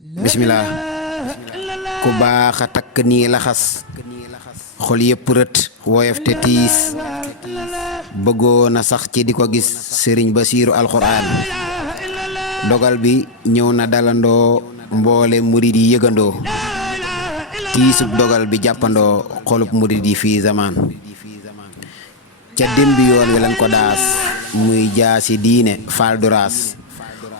bismillah ku baax a takk nii laxas xol yépp rët woyof te tiis bëggoon na sax ci di ko gis sëriñ Basiiru alxuraan dogal bi ñëw na dalandoo mboole murid yi yëgandoo tiisub dogal bi jàppandoo xolub murid yi fii zamaan ca démbi yoon wi lan ko daas muy jaasi diine faal duraas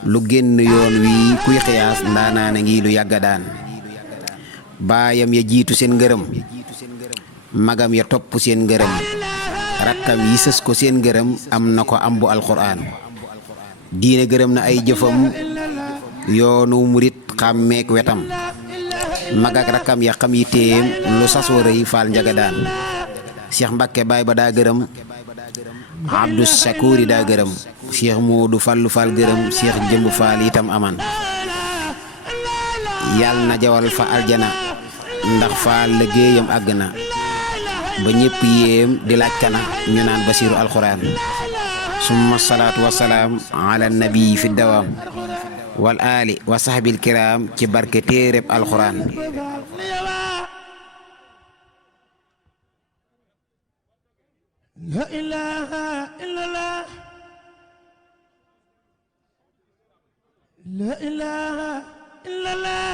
lu génn yoon wi kuy xiyaas ndaanaa na ngi lu yàgga daan baayam ya jiitu seen ngërëm magam ya topp seen ngërëm rakkam yi sës ko seen ngërëm am na ko am bu alxuraan diine gërëm na ay jëfam yoonu murit xàmmeek wetam mag ak rakkam ya xam yi téem lu sas wa rëy faal njaga daan Cheikh Mbàkke baay ba daa gërëm Abdou Sakuri daa gërëm Cheikh Moodu Fallu Fall gërëm Cheikh Jëmb Fall itam aman yàlla na jawal fa aljana ndax Fall liggéeyam àgg na ba ñépp yéem di laaj kana ñu naan Basiiru alxuraan summa salaatu wasalaam ala nabi fi dawaam wal aali wa sahbil kiraam ci barke téereb alxuraan la ilaha illallah la ilaha illallah